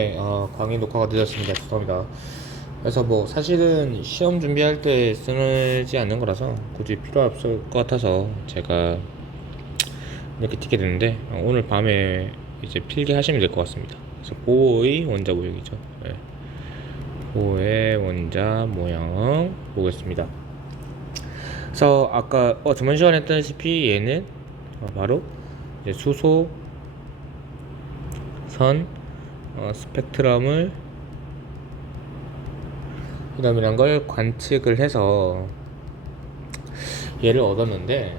네, 어, 강의 녹화가 늦었습니다. 죄송합니다. 그래서 뭐 사실은 시험 준비할 때 쓰지 않는 거라서 굳이 필요 없을 것 같아서 제가 이렇게 튀게 되는데 어, 오늘 밤에 이제 필기하시면 될 것 같습니다. 그래서 보의 원자 모형이죠. 네. 보의 원자 모형 보겠습니다. 그래서 아까 어, 저번 시간에 했다시피 얘는 어, 바로 수소 선 어, 스펙트럼을 이라는 걸 관측을 해서 얘를 얻었는데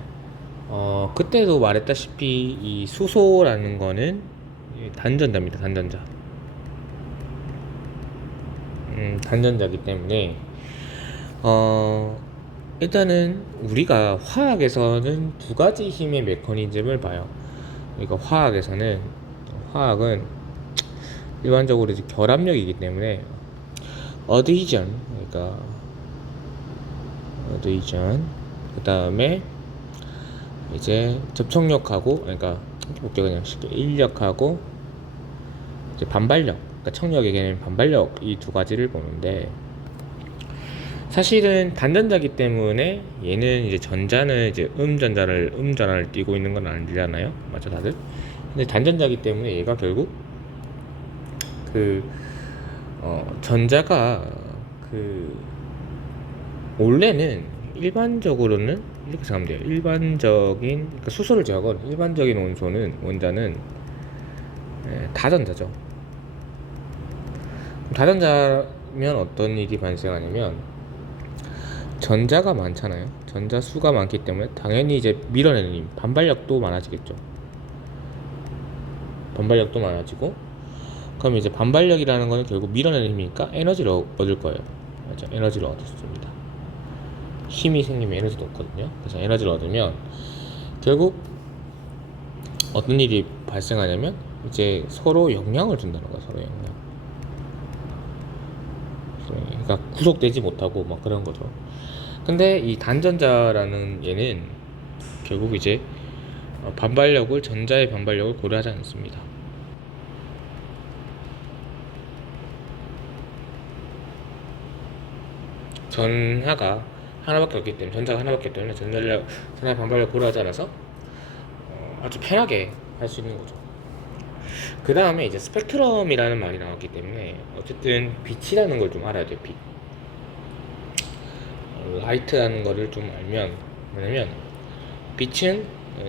어, 그때도 말했다시피 이 수소라는 거는 이 단전자입니다 단전자. 음, 단전자기 때문에 어, 일단은 우리가 화학에서는 두 가지 힘의 메커니즘을 봐요. 그러니까 화학에서는 화학은 일반적으로 이제 결합력이기 때문에 어드이전 그러니까 어드이전 그 다음에 이제 접촉력하고 그러니까 볼게요 그냥 쉽게 인력하고 이제 반발력 그러니까 청력의 개념 반발력 이 두 가지를 보는데 사실은 단전자기 때문에 얘는 이제 전자는 이제 음전자를 음전화를 띄고 있는 건 아니잖아요. 맞죠 다들? 근데 단전자기 때문에 얘가 결국 그 어, 전자가 그 원래는 일반적으로는 이렇게 생각하면 돼요. 일반적인 그러니까 수소를 제외하고 일반적인 원소는 원자는 예, 다전자죠. 다전자면 어떤 일이 발생하냐면 전자가 많잖아요. 전자 수가 많기 때문에 당연히 이제 밀어내는 힘, 반발력도 많아지겠죠. 반발력도 많아지고 그럼 이제 반발력이라는 거는 결국 밀어내는 힘이니까 에너지를 얻- 얻을 거예요. 맞죠? 에너지를 얻습니다. 힘이 생기면 에너지도 얻거든요. 그래서 에너지를 얻으면 결국 어떤 일이 발생하냐면 이제 서로 영향을 준다는 거야. 서로 영향. 그러니까 구속되지 못하고 막 그런 거죠. 근데 이 단전자라는 얘는 결국 이제 어, 반발력을 전자의 반발력을 고려하지 않습니다. 전하가 하나밖에 없기 때문에 전자가 하나밖에 없기 때문에 전자력 전하의 반발력 고려하지 않아서 어, 아주 편하게 할 수 있는 거죠. 그 다음에 이제 스펙트럼이라는 말이 나왔기 때문에 어쨌든 빛이라는 걸 좀 알아야 돼요. 빛. 어, 라이트라는 거를 좀 알면 뭐냐면 빛은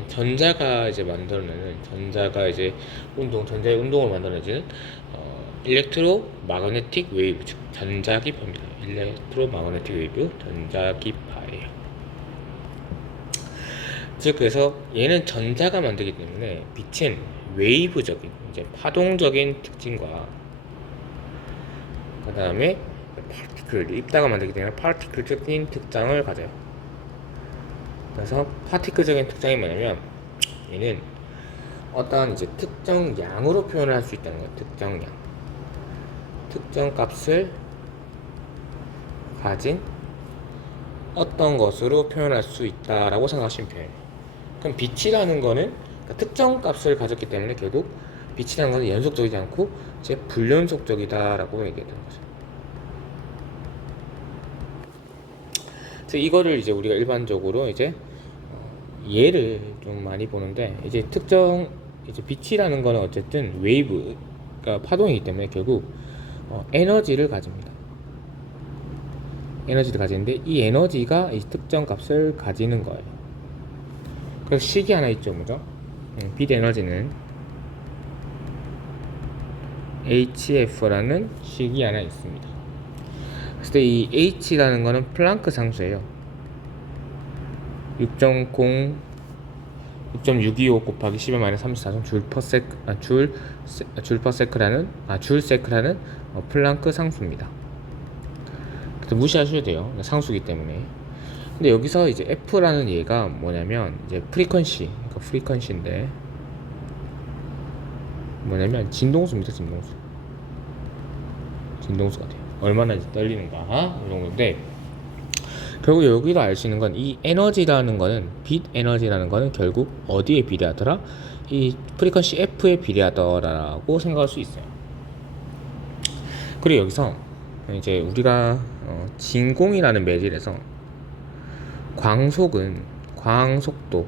전자가 이제 만들어내는 전자가 이제 운동 전자의 운동을 만들어내는 어, 일렉트로 마그네틱 웨이브 즉 전자기파입니다. 일렉트로 마그네틱 웨이브 전자기파예요. 즉 그래서 얘는 전자가 만들기 때문에 빛은 웨이브적인 이제 파동적인 특징과 그 다음에 파티클 입다가 만들기 때문에 파티클적인 특장을 가져요. 그래서 파티클적인 특장이 뭐냐면 얘는 어떠한 이제 특정 양으로 표현을 할 수 있다는 거예요. 특정 양. 특정 값을 가진 어떤 것으로 표현할 수 있다라고 생각하시면 돼요. 그럼 빛이라는 거는 그러니까 특정 값을 가졌기 때문에 결국 빛이라는 것은 연속적이지 않고 이제 불연속적이다라고 얘기했던 거죠. 그래서 이거를 이제 우리가 일반적으로 이제 어, 얘를 좀 많이 보는데 이제 특정 이제 빛이라는 거는 어쨌든 웨이브 그러니까 파동이기 때문에 결국 어, 에너지를 가집니다. 에너지를 가지는데 이 에너지가 이 특정 값을 가지는 거예요. 그래서 식이 하나 있죠, 뭐죠? 음, 빛 에너지는 HF라는 식이 하나 있습니다. 그래서 이 H라는 거는 플랑크 상수예요. 6.0 6.625 곱하기 10의 마이너스 34점 줄 퍼세크 아줄 줄 퍼 세크라는 아 줄 세크라는 어, 플랑크 상수입니다. 무시하셔도 돼요. 상수기 때문에. 근데 여기서 이제 F라는 얘가 뭐냐면 이제 프리퀀시, 그러니까 프리퀀시인데 뭐냐면 진동수입니다, 진동수. 진동수가 돼요. 얼마나 떨리는가 이 정도인데 결국 여기서 알 수 있는 건 이 에너지라는 거는 빛 에너지라는 거는 결국 어디에 비례하더라? 이 프리퀀시 F에 비례하더라고 생각할 수 있어요. 그리고 여기서 이제 우리가 어, 진공이라는 매질에서 광속은 광속도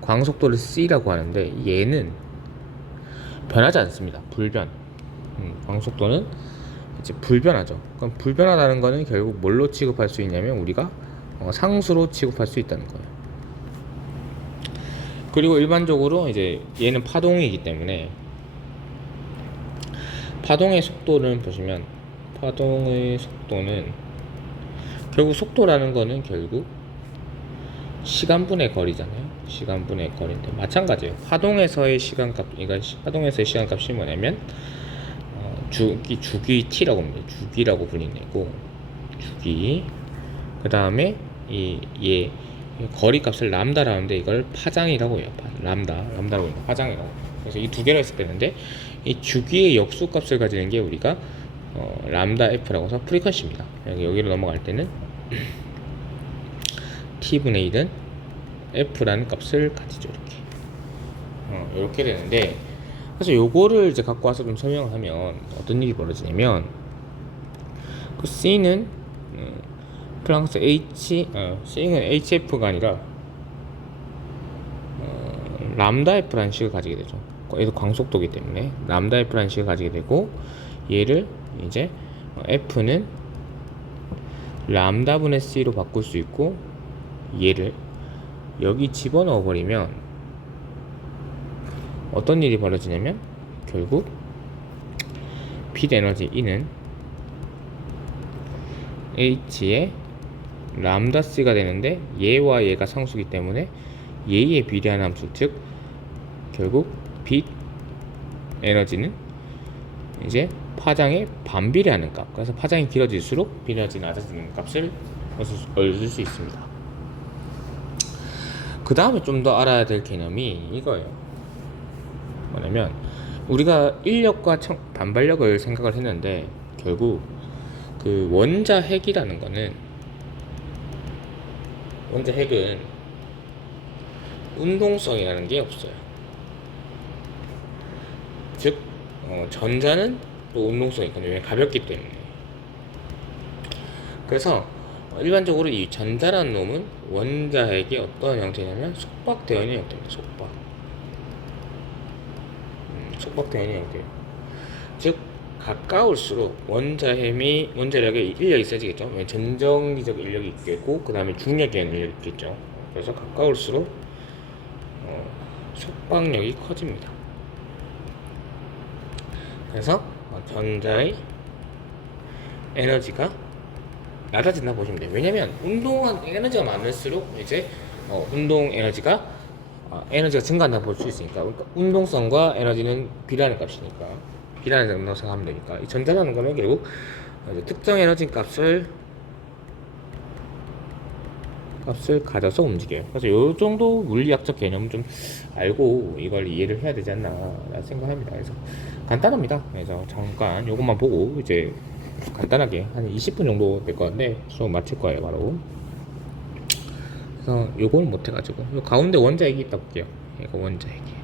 광속도를 C라고 하는데 얘는 변하지 않습니다. 불변. 음, 광속도는 이제 불변하죠. 그럼 불변하다는 거는 결국 뭘로 취급할 수 있냐면 우리가 어, 상수로 취급할 수 있다는 거예요. 그리고 일반적으로 이제 얘는 파동이기 때문에 파동의 속도를 보시면 파동의 속도는 결국 속도라는 거는 결국 시간분의 거리잖아요. 시간분의 거리인데 마찬가지예요. 파동에서의 시간값, 이거 파동에서의 시간값이 뭐냐면 어, 주기 주기 t라고 합니다. 주기라고 불리고 주기. 그 다음에 이얘 거리 값을 람다라는데 이걸 파장이라고 해요. 파- 람다, 람다라고 해요. 파장이라고. 그래서 이 두 개를 때는데 이 주기의 역수 값을 가지는 게 우리가 어, 람다 f라고 해서 프리퀀시입니다. 여기 여기로 넘어갈 때는 t분의 1은 f라는 값을 가지죠 이렇게 어, 이렇게 되는데 그래서 요거를 이제 갖고 와서 좀 설명을 하면 어떤 일이 벌어지냐면 그 C는 음, 플랑스 H 어, C는 HF가 아니라 어, 람다 F라는 식을 가지게 되죠. 얘도 광속도기 때문에 람다 F라는 식을 가지게 되고 얘를 이제 어, F는 람다 분의 C로 바꿀 수 있고 얘를 여기 집어넣어 버리면 어떤 일이 벌어지냐면 결국 빛 에너지 E는 H의 람다 C가 되는데 얘와 얘가 상수기 때문에 얘에 비례한 함수 즉 결국 빛 에너지는 이제 파장에 반비례하는 값 그래서 파장이 길어질수록 빛 에너지 낮아지는 값을 얻을 수 있습니다 그 다음에 좀 더 알아야 될 개념이 이거예요. 뭐냐면 우리가 인력과 청- 반발력을 생각을 했는데 결국 그 원자 핵이라는 거는 원자 핵은 운동성이라는 게 없어요. 즉 어, 전자는 또 운동성이 있거든요. 가볍기 때문에. 그래서 어, 일반적으로 이 전자라는 놈은 원자핵이 어떤 형태냐면 속박되어 있는 형태입니다. 속박. 음, 속박되어 있는 형태예요. 즉 가까울수록 원자핵이 원자력의 인력이 세지겠죠. 전정기적 인력이 있겠고 그 다음에 중력적인 인력이 있겠죠. 그래서 가까울수록 어, 속박력이 커집니다. 그래서 어, 전자의 에너지가 낮아진다 보시면 돼요. 왜냐면 운동한 에너지가 많을수록 이제 어, 운동 에너지가 어, 에너지가 증가한다 볼 수 있으니까 그러니까 운동성과 에너지는 비례하는 값이니까 비례하는 정도 생각하면 되니까 이 전자라는 거는 결국 특정 에너지 값을 값을 가져서 움직여요. 그래서 요 정도 물리학적 개념은 좀 알고 이걸 이해를 해야 되지 않나 생각합니다. 그래서 간단합니다. 그래서 잠깐 요것만 보고 이제 간단하게 한 20분 정도 될것 같은데 수업 마칠 거예요 바로 그래서 요거는 못 해가지고 요 가운데 원자핵이 있다 볼게요 이거 원자핵이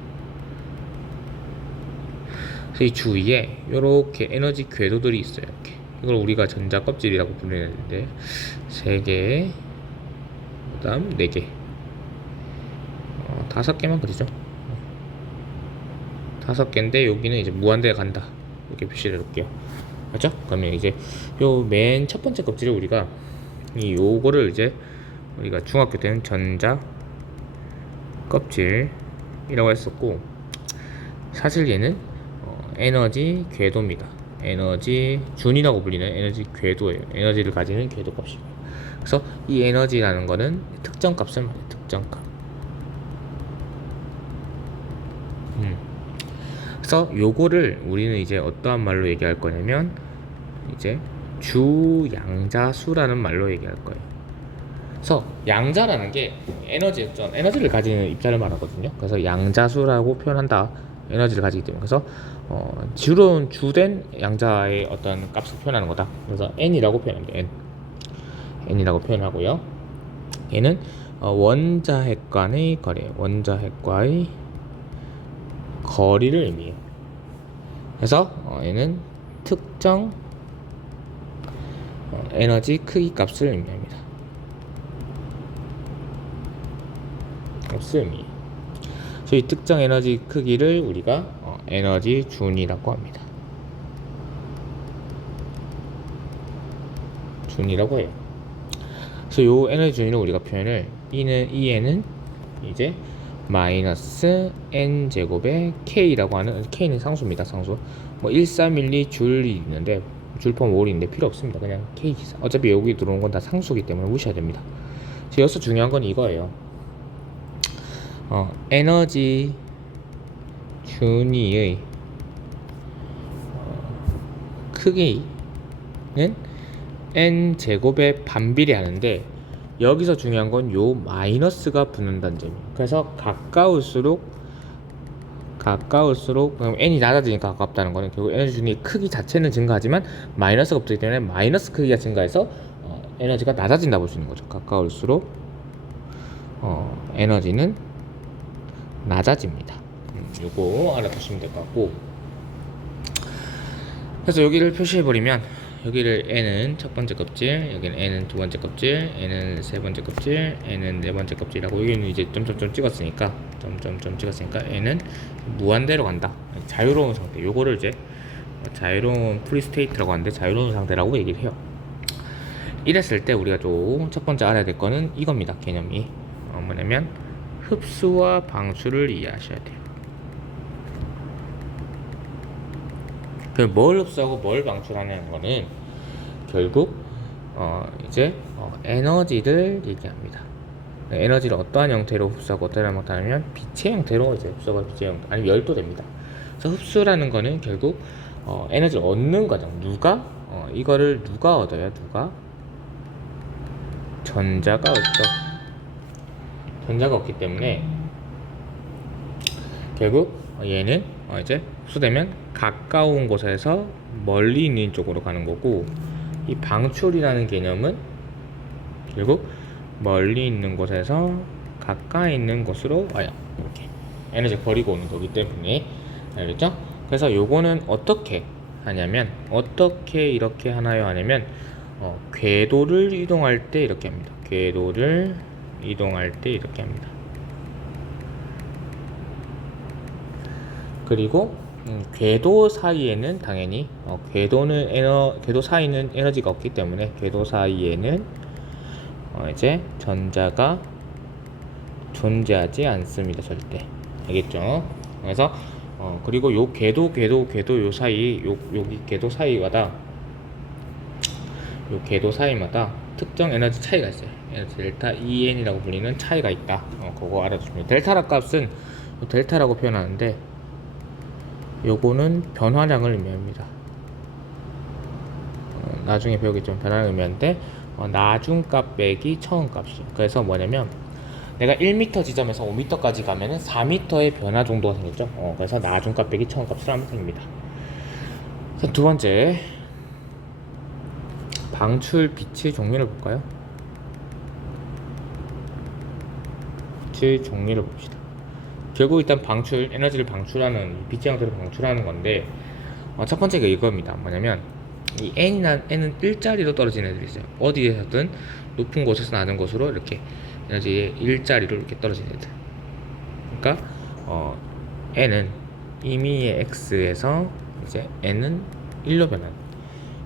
그래서 이 주위에 요렇게 에너지 궤도들이 있어요 이렇게. 이걸 우리가 전자 껍질이라고 부르는데 3개 그 다음 4개. 어, 5개만 그리죠. 다섯 개인데 여기는 이제 무한대에 간다. 이렇게 표시를 해놓을게요. 맞죠? 그러면 이제 요 맨 첫 번째 껍질을 우리가 이 요거를 이제 우리가 중학교 때는 전자 껍질이라고 했었고 사실 얘는 어, 에너지 궤도입니다. 에너지 준이라고 불리는 에너지 궤도예요. 에너지를 가지는 궤도 값이고. 그래서 이 에너지라는 거는 특정 값을 말해요. 특정 값. 음. 그래서 요거를 우리는 이제 어떠한 말로 얘기할 거냐면 이제 주양자수라는 말로 얘기할 거예요. 그래서 양자라는 게 에너지 전 에너지를 가지는 입자를 말하거든요. 그래서 양자수라고 표현한다. 에너지를 가지기 때문에 그래서 어, 주로 주된 양자의 어떤 값을 표현하는 거다. 그래서 n이라고 표현합니다. n n이라고 표현하고요. 얘는 어, 원자핵 간의 거리, 원자핵과의 거리를 의미해요. 그래서 어, 얘는 특정 어, 에너지 크기 값을 의미합니다. 값을 의미. 저희 특정 에너지 크기를 우리가 어, 에너지 준이라고 합니다. 준이라고 해요. 그래서 요 에너지 준위를 우리가 표현을 e는 e에는 이제 마이너스 n 제곱의 k라고 하는 k는 상수입니다. 상수. 뭐 1312 줄이 있는데 줄폼 5인데 필요 없습니다. 그냥 k 기사. 어차피 여기 들어온 건 다 상수기 때문에 무시해야 됩니다. 여기서 중요한 건 이거예요. 어, 에너지 준위의 어, 크기는 n 제곱에 반비례하는데 여기서 중요한 건 요 마이너스가 붙는다는 점이에요. 그래서 가까울수록 가까울수록 n이 낮아지니까 가깝다는 거는 결국 에너지 준위의 크기 자체는 증가하지만 마이너스가 붙기 때문에 마이너스 크기가 증가해서 어, 에너지가 낮아진다 볼 수 있는 거죠. 가까울수록 어, 에너지는 낮아집니다. 음, 요거 알아두시면 될 것 같고 그래서 여기를 표시해 버리면 여기를 n은 첫 번째 껍질, 여기는 n은 두 번째 껍질, n은 세 번째 껍질, n은 네 번째 껍질이라고 여기는 이제 점점점 찍었으니까 점점점 찍었으니까 n은 무한대로 간다. 자유로운 상태. 요거를 이제 자유로운 프리스테이트라고 하는데 자유로운 상태라고 얘기를 해요. 이랬을 때 우리가 좀 첫 번째 알아야 될 거는 이겁니다. 개념이 어, 뭐냐면 흡수와 방출을 이해하셔야 돼요. 그뭘 흡수하고 뭘 방출하냐는 거는 결국 어 이제 어 에너지를 얘기합니다. 에너지를 어떠한 형태로 흡수하고 어떠한 형태냐면 빛의 형태로 이제 흡수하고 빛의 형태 아니면 열도 됩니다. 그래서 흡수라는 거는 결국 어 에너지를 얻는 과정. 누가 어 이거를 누가 얻어요? 누가 전자가 얻죠. 전자가 없기 때문에 결국 얘는 어 이제 흡수되면 가까운 곳에서 멀리 있는 쪽으로 가는 거고 이 방출이라는 개념은 결국 멀리 있는 곳에서 가까이 있는 곳으로 와요. 이렇게 에너지 버리고 오는 거기 때문에 알겠죠? 그래서 요거는 어떻게 하냐면 어떻게 이렇게 하나요? 하냐면 어, 궤도를 이동할 때 이렇게 합니다. 궤도를 이동할 때 이렇게 합니다. 그리고 음, 궤도 사이에는 당연히 어, 궤도는 에너 궤도 사이는 에너지가 없기 때문에 궤도 사이에는 어, 이제 전자가 존재하지 않습니다 절대 알겠죠? 그래서 어, 그리고 요 궤도 궤도 궤도 요 사이 요 여기 궤도 사이마다 요 궤도 사이마다 특정 에너지 차이가 있어요. 에너지 델타 EN이라고 불리는 차이가 있다. 어, 그거 알아두시면 돼요. 델타라 값은 요 델타라고 표현하는데 요거는 변화량을 의미합니다. 어, 나중에 배우겠지만 변화를 의미하는데 어, 나중 값 빼기 처음 값이 그래서 뭐냐면 내가 1m 지점에서 5m까지 가면은 4m의 변화 정도가 생겼죠. 어, 그래서 나중 값 빼기 처음 값을 하면 됩니다. 두 번째 방출 빛의 종류를 볼까요? 빛의 종류를 봅시다. 결국 일단 방출 에너지를 방출하는 빛의 형태로 방출하는 건데 어, 첫 번째가 이겁니다. 뭐냐면 이 n이나 n은 일자리로 떨어지는 애들이 있어요. 어디에서든 높은 곳에서 낮은 곳으로 이렇게 에너지의 일자리로 이렇게 떨어지는 애들. 그러니까 어, n은 임의의 x에서 이제 n은 1로 변하는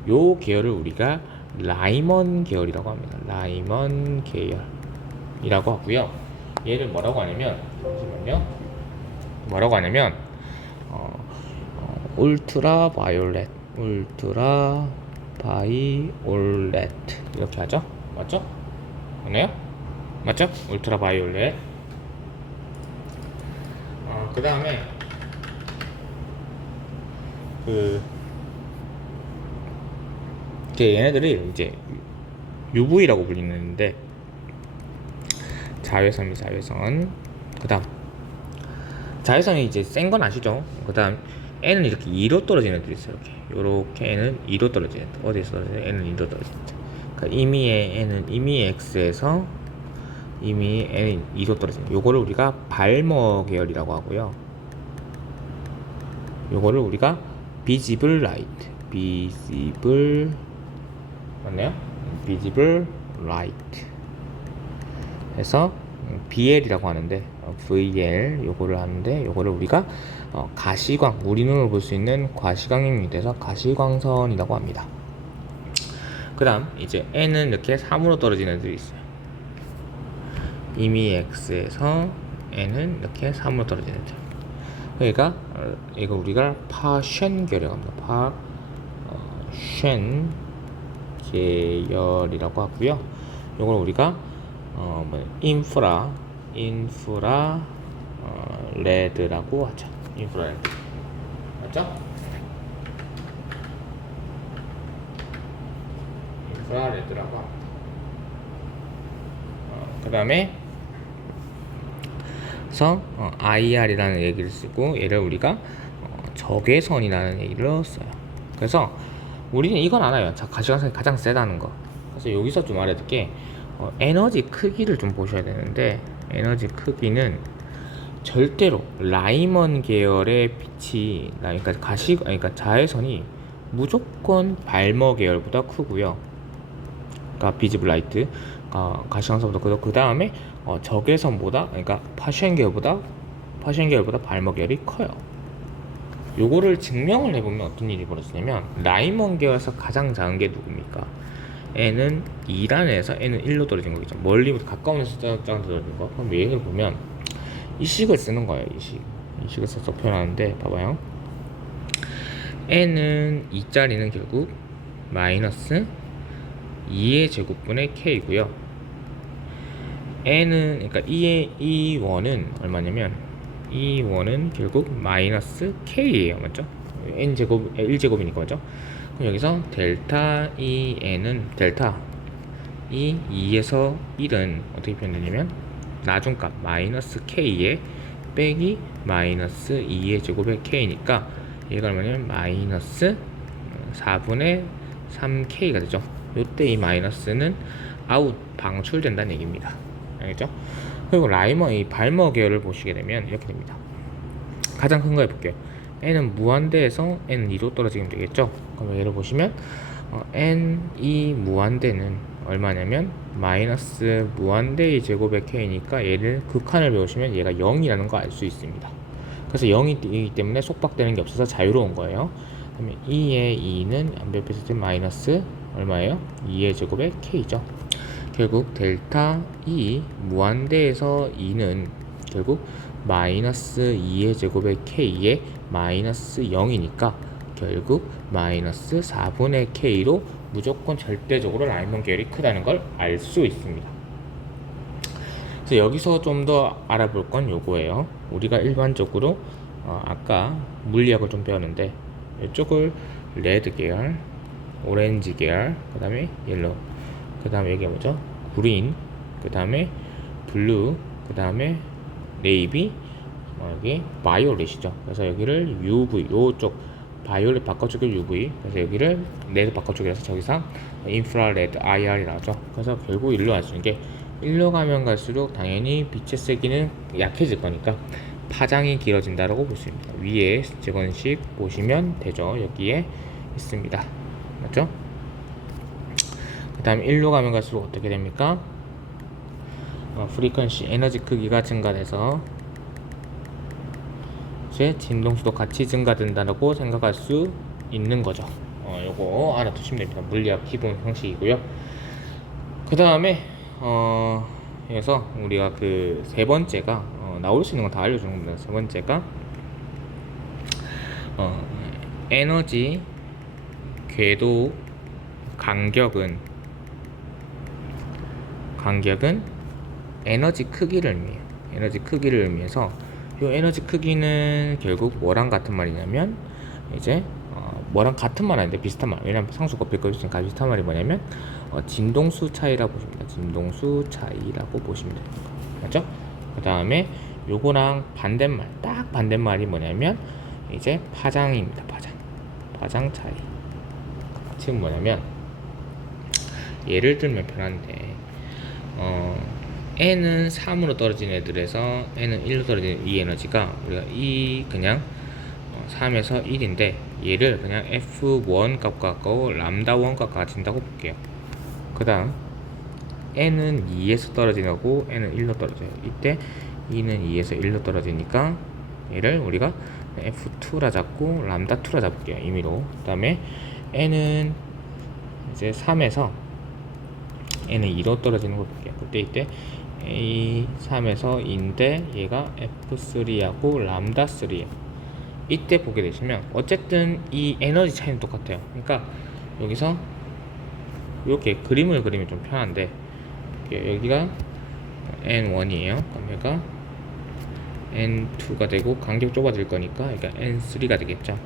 요 계열을 우리가 라이먼 계열이라고 합니다. 라이먼 계열이라고 하고요. 얘를 뭐라고 하냐면 잠시만요. 뭐라고 하냐면 어, 어, 울트라 바이올렛, 울트라 바이올렛 이렇게 하죠. 맞죠? 맞나요? 맞죠? 울트라 바이올렛. 어, 그 다음에 그 얘네들이 이제 UV라고 불리는데 자외선이 자외선 그다음 자외선이 이제 센 건 아시죠? 그다음 N은 이렇게 2로 떨어지는 애들이 있어요. 이렇게 요렇게 N은 2로 떨어지는 애. 어디에서 떨어지는 N은 2로 떨어지는 애. 그러니까 임의의 N은 임의의 X에서 임의의 N은 2로 떨어지는 애. 요거를 우리가 발머 계열이라고 하고요. 요거를 우리가 비지블 라이트 비지블 맞나요? visible light 해서 BL이라고 하는데 어, VL 요거를 하는데 요거를 우리가 어, 가시광 우리 눈으로 볼 수 있는 과시광입니다. 그래서 가시광선이라고 합니다. 그다음 이제 N은 이렇게 3으로 떨어지는 애들이 있어요. 이미 X에서 N은 이렇게 3으로 떨어지는 애들. 그러니까 어, 이거 우리가 파쉔 합니다. 파쉔 계열이라고 하고요. 이걸 우리가 어, 뭐 인프라 인프라 어, 레드라고 하죠. 인프라 레드 맞죠? 인프라 레드라고 합니다. 어, 그 다음에 그래서 어, IR이라는 얘기를 쓰고 얘를 우리가 어, 적외선이라는 얘기를 써요. 그래서 우리는 이건 알아요. 자, 가시광선이 가장 세다는 거. 그래서 여기서 좀 알아둘게 어, 에너지 크기를 좀 보셔야 되는데 에너지 크기는 절대로 라이먼 계열의 빛이 나- 그러니까 가시 그러니까 자외선이 무조건 발머 계열보다 크고요. 그러니까 비지블 라이트 어, 가시광선보다 그그 다음에 어, 적외선보다 그러니까 파시엔 계열보다 파시엔 계열보다 발머 계열이 커요. 요거를 증명을 해보면 어떤 일이 벌어지냐면 라이먼 계열에서 가장 작은 게 누굽니까? N은 2단에서 n은 1로 떨어진 거겠죠. 멀리부터 가까운 작은 떨어진 거. 그럼 얘를 보면 이 식을 쓰는 거예요. 이 식. 이 식을 써서 표현하는데 봐봐요. n은 2짜리는 결국 마이너스 2의 제곱분의 k고요. n은 그러니까 2의 2원은 얼마냐면 2원은 결국 마이너스 k예요. 맞죠? n 제곱 1제곱이니까 맞죠? 여기서 델타 2n은 델타 이 2에서 1은 어떻게 표현되냐면 나중값 마이너스 k에 빼기 마이너스 2의 제곱의 k니까 얘가 얼마냐면 마이너스 4분의 3k가 되죠. 요때 이 마이너스는 아웃 방출된다는 얘기입니다. 알겠죠? 그리고 라이머 이 발머 계열을 보시게 되면 이렇게 됩니다. 가장 큰 거 해볼게요. n은 무한대에서 n 2로 떨어지면 되겠죠? 그럼 얘를 보시면 어, n 2 무한대는 얼마냐면 마이너스 무한대의 제곱의 k니까 얘를 극한을 배우시면 얘가 0이라는 거 알 수 있습니다. 그래서 0이기 때문에 속박되는 게 없어서 자유로운 거예요. 그러면 2의 2는 안 배웠을 때 마이너스 얼마예요? 2의 제곱의 k죠. 결국 델타 2 무한대에서 2는 결국 마이너스 2의 제곱의 k에 마이너스 0이니까 결국 마이너스 4분의 k로 무조건 절대적으로 라이먼 계열이 크다는 걸 알 수 있습니다. 그래서 여기서 좀 더 알아볼 건 요거예요. 우리가 일반적으로 어, 아까 물리학을 좀 배웠는데 이쪽을 레드 계열, 오렌지 계열, 그 다음에 옐로우, 그 다음에 여기 뭐죠? 그린, 그 다음에 블루, 그 다음에 네이비, 어, 여기 바이올렛이죠. 그래서 여기를 UV, 요쪽 바이올렛 바깥쪽에 UV, 그래서 여기를 레드 바깥쪽이라서 저기서 인프라레드 IR이라고 하죠. 그래서 결국 일로 있는 게 일로 가면 갈수록 당연히 빛의 세기는 약해질 거니까 파장이 길어진다라고 볼 수 있습니다. 위에 직원식 보시면 되죠. 여기에 있습니다. 맞죠? 그 다음에 일로 가면 갈수록 어떻게 됩니까? 어, 프리퀀시 에너지 크기가 증가돼서 이제 진동수도 같이 증가된다고 생각할 수 있는 거죠. 어, 요거 알아두시면 됩니다. 물리학 기본 형식이고요. 그 다음에 어, 그래서 우리가 그 세 번째가 어, 나올 수 있는 건 다 알려주는 겁니다. 세 번째가 어, 에너지 궤도 간격은 간격은 에너지 크기를 의미해요. 에너지 크기를 의미해서 이 에너지 크기는 결국 뭐랑 같은 말이냐면 이제 어, 뭐랑 같은 말 아닌데 비슷한 말. 왜냐면 상수가 있으니까 비슷한 말이 뭐냐면 어, 진동수 차이라고 보시면 됩니다. 진동수 차이라고 보시면 됩니다. 맞죠? 그 다음에 요거랑 반대말, 딱 반대말이 뭐냐면 이제 파장입니다. 파장. 파장 차이. 지금 뭐냐면 예를 들면 편한데 어, n은 3으로 떨어진 애들에서 n은 1로 떨어진 이 에너지가 우리가 이 그냥 어, 3에서 1인데 얘를 그냥 f1 값과 같고 람다 1 값과 같은다고 볼게요. 그 다음 n은 2에서 떨어지는 거고 n은 1로 떨어져요. 이때 2는 2에서 1로 떨어지니까 얘를 우리가 f2라 잡고 람다 2라 잡을게요. 임의로. 그 다음에 n은 이제 3에서 n은 2로 떨어지는 걸 볼게요. 그때 이때 a 3에서 2인데 얘가 f3하고 람다 3예요. 이때 보게 되시면 어쨌든 이 에너지 차이는 똑같아요. 그러니까 여기서 이렇게 그림을 그리면 좀 편한데 여기가 n1이에요. 그럼 얘가 n2가 되고 간격 좁아질 거니까 그러니까 n3가 되겠죠.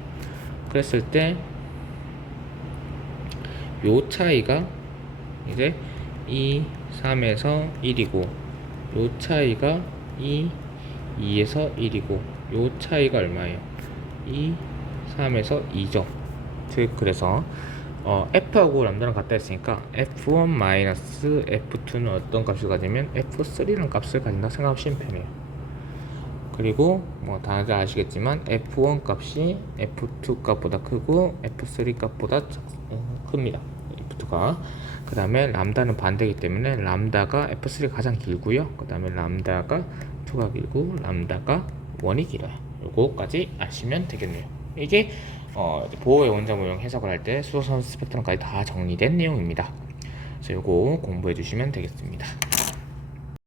그랬을 때 요 차이가 이제 2, 3에서 1이고 요 차이가 2, 2에서 1이고 요 차이가 얼마예요? 2, 3에서 2죠. 즉 그래서 어, F하고 람다랑 같다 했으니까 F1 마이너스 F2는 어떤 값을 가지면 F3라는 값을 가진다 생각하시면 편해요. 그리고 뭐 다들 아시겠지만 F1 값이 F2 값보다 크고 F3 값보다 작- 어, 큽니다. F2가 그 다음에 람다는 반대이기 때문에 람다가 F3가 가장 길고요. 그 다음에 람다가 2가 길고 람다가 1이 길어요. 요거까지 아시면 되겠네요. 이게 어, 보호의 원자 모형 해석을 할 때 수소선 스펙트럼까지 다 정리된 내용입니다. 그래서 요거 공부해 주시면 되겠습니다.